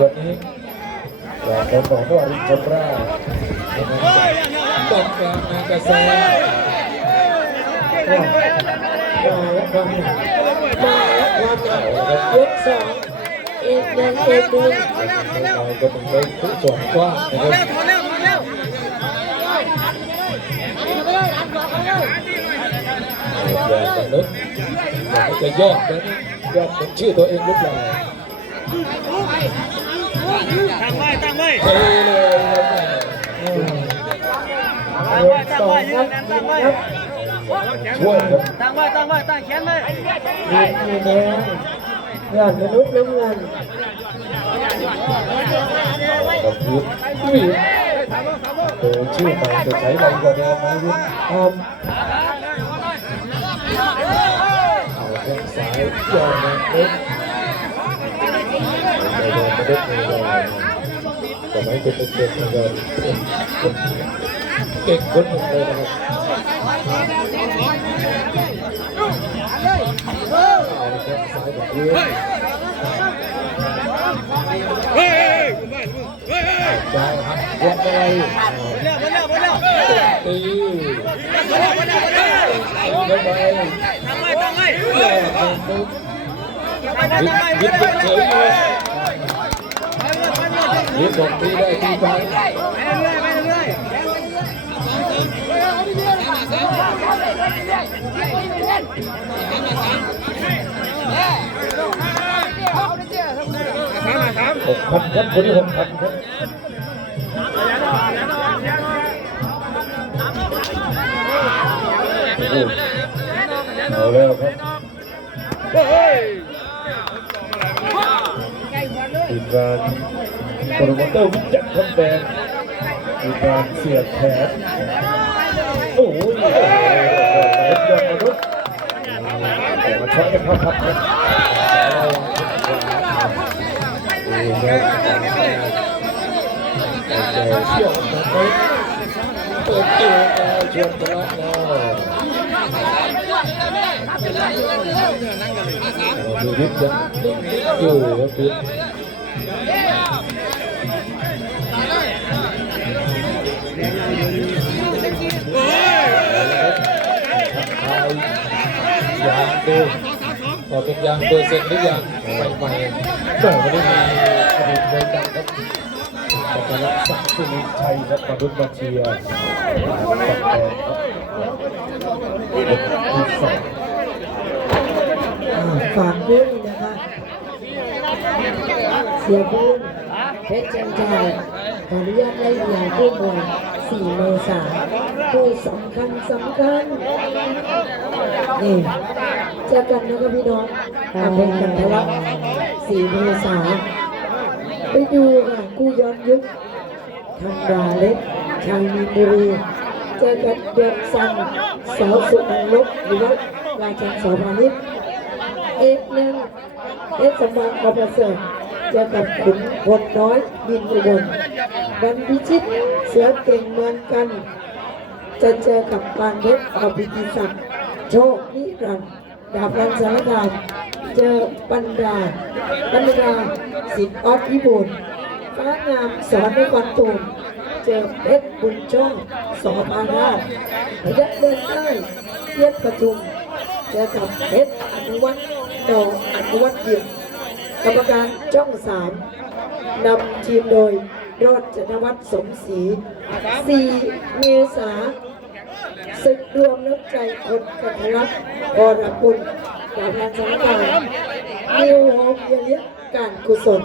วันนี้แต่คนบอกว่าริชมราชต้องการมากระแสมาแล้วความหนักมาแล้วความหนักยกสองเอกหนึ่งเอกหนึ่งเราก็ต้องได้ทุกส่วนกว้างนะครับถอนแล้วถอนแล้วอย่าสนึกอย่าจะยอดนะยอดเป็นชื่อตัวเองหรือเปล่า ตั้งไว้ตั้งไว้ เทเลยครับแม่ ตั้งไว้ตั้งไว้ยืนแน่นตั้งไว้ ช่วยครับ ตั้งไว้ตั้งไว้ตั้งแขนไว้ มีมีแดงยอดมนุษย์น้ำเงิน กับยุทธวิทย์โดยชื่อใหม่จะใช้ไรกว่าเดิมไหมวิทย์ ออม เอาแข้งซ้ายยอดนะเล็กไปโดนมาเล็กเลยสมัยเป็นเด็กๆเลยเก่งคนหนึ่งเลยนะครับเอาแข้งซ้ายแบบนี้ เฮ้ยเฮ้ยเฮ้ย ใจหักวงอะไร เร็วเร็วเร็ว ตี เร็วเร็วเร็ว เข้าไป ตั้งไว้ตั้งไว้ แย่เป็นปุ๊บ ตั้งไว้ ยึด ตั้งไว้ ยึดเฉยเลยยึดบอก ตีได้ตีไปไปเรื่อยไปเรื่อยหกพันครับคนนี้หกพั นครับโอ้โหเอาแล้วครับทีมงาน โปรโมเตอร์วิจักรคำแดงทีมงานเสียแขนโอ้โหแหนยอดมนุษย์ต่มาช็อตกันพับๆครับนี่ครับแต่เชี่ยวนะครับเปิดเกมแล้วชนะนะดูวิทย์ยังอยู่ครับ ย์ทายยางดูต่อเป็นยางเบอร์เซ็นต์หรือยังใหม่ๆแต่วันนี้มีอดีตมวยดังครับกัปตันศักดิ์สุริชัยครับมาดุนมาเชียร์กับแดงครับยกที่สองอ่าฝากด้วยนะคะเสียบุญเพชรจันทราขออนุญาตไล่เรียงผู้มวย 4 เมษายนผู้สำคัญสำคัญนี่เจอกันนะครับพี่น้องตามเป็นกันทะลัก4 เมษายนไปดูค่ะกู้ย้อนยุคทางดาเล็กชายมีนบุรีเจอกันเดือนซันสาวสุพรรณลบหรือว่าราชันสอพานิชเอกหนึ่งเอสสมบัติกประเสริฐเจอกับขุนพลน้อยบินอุบล วันพิชิตเสือเก่งเมืองกัน จะเจอกับปานเพชรอภิกิศักดิ์โชคนิรันดร์ดาบรันสารคาเจอปันดาปันดาสิทธิ์ออดพิบูลฟ้างามสอนในวันตูมเจอเพชรบุญช่องสอพาราชพยัคฆ์เดินใต้เทียบประทุมเจอกับเพชรอนุวัฒน์ดอกอนุวัฒน์เยี่ยมกรรมการจ้องสามนำทีมโดย โรจนวัฒน์สมศรี4เมษาศึกรวมน้ำใจคนกันทลักอรกุลดาบรันสารคามนิวโฮมเยลียการกุศล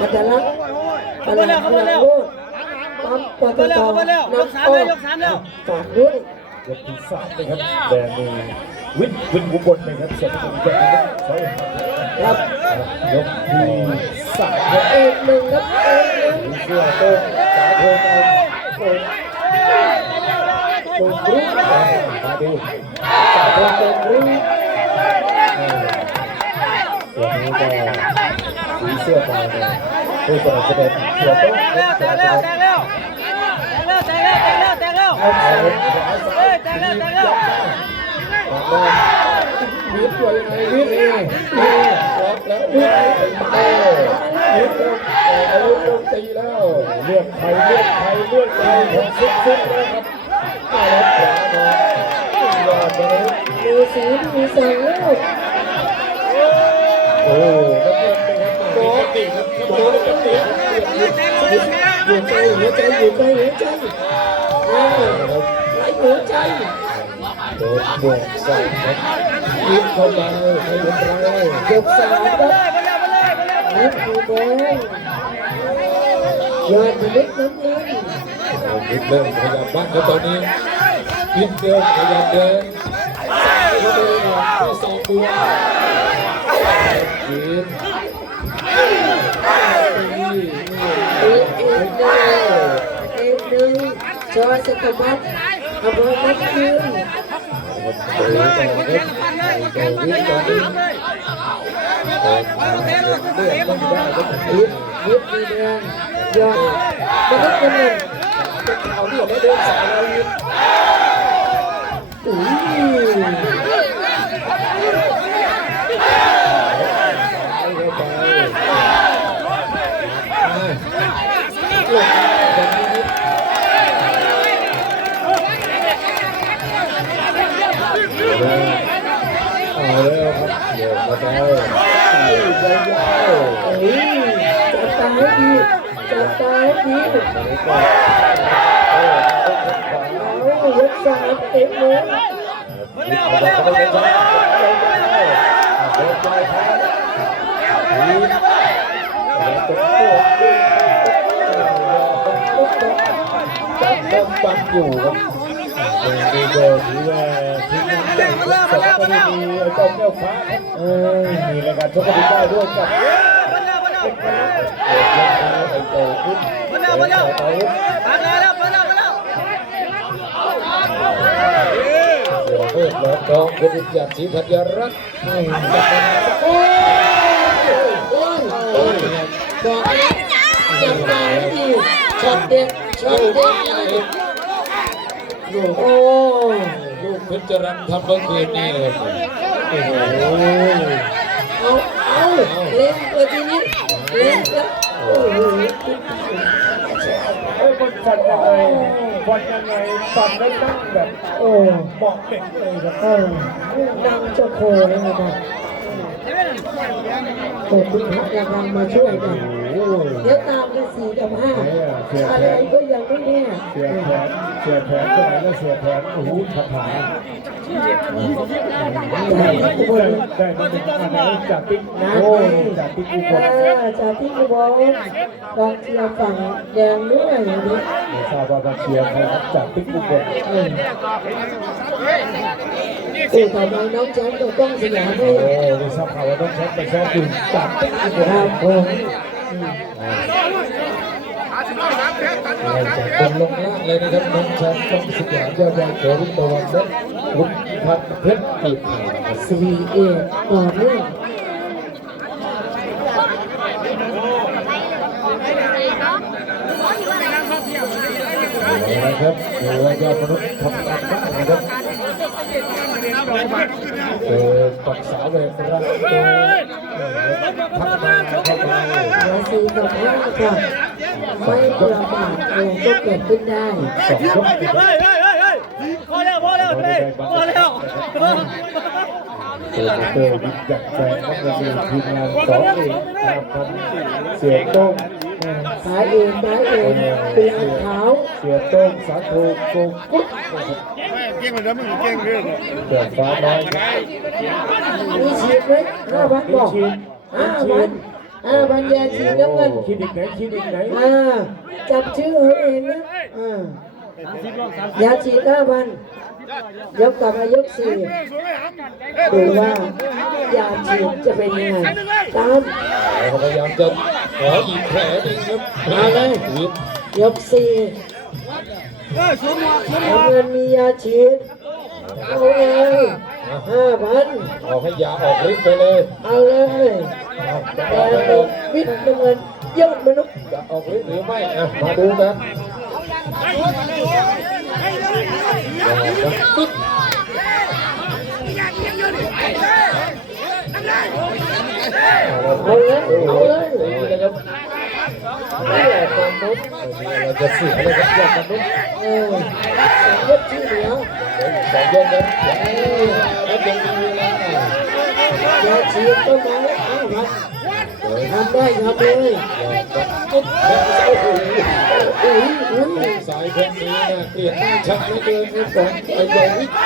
อัตลักษณ์พลังพลังโลดปั๊มปตทน้ำอ้อฝากด้วยยกที่สามนะครับแดงมี วินวินอุบลนะครับส่วนที่ผมจะนะครับใช้ครับยกที่สามเอกหนึ่งครับเอกหนึ่งเสื้อโต้งสาโทนเอาโต้งโต้งรุ่งมาดูสาโทนโต้งรุ่งตัวนี้ก็สีเสื้อตาเนี่ยผู้สนับสนุนเสื้อโต้งแตกแล้วแตกแล้วแตกแล้วแตกแล้วแตกแล้วแตกแล้วเอาเอาขวาซ้ายแตกแล้วแตกแล้วออกมาวิ ทย์ตัวยังไงวิทย์เองล็อกแล้ววิทย์เออวิทย์ไทยเลือดไทยเลือดไทยของซิกซิกนะครับมาแล้วขวามายอดเลยมีสีมีสังลูกโอ้นักเรียนนะครับโอ้ติครับโอ้ติครับหัวใจหัวใจหัวใจหัวใจไหลหัวใจ โดนบวกใส่ครับยิงเข้าไปไม่เป็นไรยกสามครับนิดดีแดงยอดมนุษย์น้ำเงินยิงเริ่มขยับบ้านครับตอนนี้ยิงเดินขยับเดินใส่เข้าไปหลังที่สองตัวยิงเอกเอกหนึ่งเอกหนึ่งจอสกัดบัตเอาบอลนัดคืน โอ้ยต่อครับโอ้ยตอนนี้เดินเลือดต้องได้ครับนิดนิดดีแดงยอดมนุษย์น้ำเงินเอาเลือดแล้วเดินสายแล้วยิงอุ้ย บตาให้ดีเอายกสามเต็มเลยต้องปังอยู่ครับนี่ก็ถือว่าทีมงนใหญ่ทุกสองก็ดีไอ้เจ้าแก้วฟ้าเออมีรายการชกกันได้ด้วยกับ ไอ้โตขึ้นไอ้โตอาวุธเสือเพิ่มแล้วดองคุณอิยาศรีธัญรัตน์ให้กับมันโอ้ยโอ้ยโอ้ยบอกแล้วจับตาให้ดีช็อตเด็ดช็อตเด็ดเลยลูกโอ้ยลูกเพชรจรันทำเมื่อคืนนี้เลยโอ้โหเอาเอาเล่นตัวทีนี้เล่นแล้ว โอ้โหเอ้ยมันฟันยังไงฟันยังไงฟันแล้วนั่งแบบโอ้เหมาะเด็กเลยครับเออดังเจ้าโคเลยนะครับขอบคุณพระยาบังมาช่วยกันเดี๋ยวตามกันสี่กับห้าอะไรก็ยังไม่แน่เสียแผนเสียแผนตัวไหนแล้วเสียแผนโอ้โหคาถา ได้อุบลได้มาเป็นอะไรจากติ๊กนะโอ้ยจากติ๊กอุบลจากที่อุบลกองเชียร์ฝั่งแดงด้วยอย่างนี้ไม่ทราบว่ามาเชียร์ครับจากติ๊กอุบลเออโอ้ต่อมาน้องแชมป์ก็ต้องสยามให้โอ้ไม่ทราบข่าวว่าต้องใช้ไปแค่ดูจากติ๊กอุบลครับผมอืมจากคนลงล่างเลยนะครับน้องแชมป์ต้องสยามยอดดอยเสือรุ่งตะวันและ รุ่งพันเพชรกีบสวีเอต่อเนื่องนะครับเดูว่ายอดมนุษย์ทำงานได้นะครับเออปักษาวเวรรักโดยพัฒนาเข้าไปเหลือสี่กับห้าครับไม่ประมาทอะไรก็เกิดขึ้นได้สองยก แล้วพอแล้วเฮ้ยพอแล้วโปรโมเตอร์ยิงจักแฟนนักเรียนทีมงานสองเอกตามพันเสียโต้งสายเองสายเองเป็นขาวเสียโต้งสาโทโกกุ๊ดเก่งเลยมึงเก่งเลยเดือดฟ้าน้อยครับมีฉีดไหมห้าพันบอกห้าพันห้าพันยาฉีน้ำเงินคลินิกไหนคลินิกไหนอ่าจับชื่อเอาเองนะอ่ายาฉีดห้าพัน ยกกลับมายกสี่ดูว่ายาฉีดจะเป็นยังไงตามเราพยายามจะขออีกแผลหนึ่งครับมาเลยยกสี่เออสวมหมวกสวมหมเอาเงินมียาฉีดเอาเลยห้าพันเอาให้ยาออกฤทธิ์ไปเลยเอาเลยแต่ออกไปเลเป็ยนวิทย์เงินยอดมนุษย์จะออกฤทธิ์หรือไม่มาดูกัน เอาเลยเอาเลยนี่นะครับนี่แหละความโน้เราจะเสียเลยครับยอดมนุษย์เออสองยกที่เหลือสองยกนั้นยังแล้วยังมีเวลาอย่าเฉียดต้นไม้อ้าวครับ ทำได้ทำเลยปุ๊บแล้วโอ้โหอุ้ยอุ้ยสายคนนี้นะเปลี่ยนหน้าชักเหลือเกินครับก่อนไปโยนวิทย์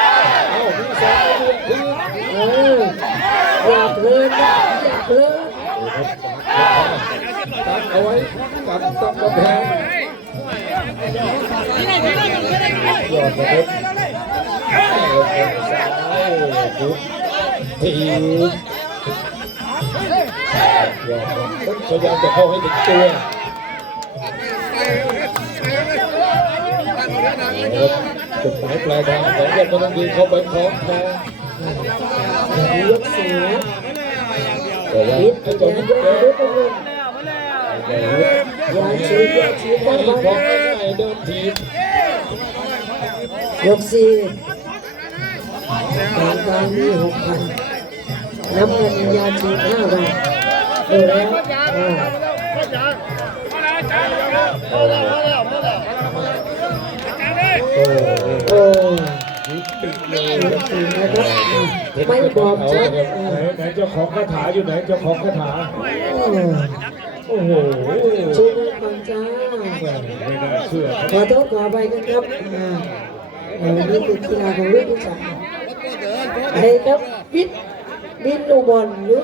เอ้าพี่สองไปเรียนทีเอออย่าเลินะอย่าเลินตัดเอาไว้ตัดตัดกำแพงยอดนะครับซ้ายทุบทียอดครับ พยายามจะเข้าให้ถึงตัวจุดหมายปลายทางของยอดมนุษย์ดีเข้าไปพร้อมทางยกเสียแต่ว่าวิทย์ไอ้อเจ้าย่าวิทยย์กแกมือไปเลยอย่าอย่าเฉียดอย่าเฉียดไม่ได้พอไมง่ายๆเดินทีมยกสี่การการนี้หกพันน้ำเงินยาจีห้าบา ทดูแล้วอ่าโอ้โหโอ้ยุติเลยยกสี่นะครับไม่บอกชัดอ่าไหนไหนเจ้าของคาถาอยู่ไหนเจ้าของคาถา โอ้โหช่วยกันก่อนจ้าไม่น่าเชื่อขอโทษขออภัยกันครับอ่าอ่าวันนี้เป็นกีฬาของวิทย์ผู้ชายอะไรครับวิทย์บินอุบลหรือ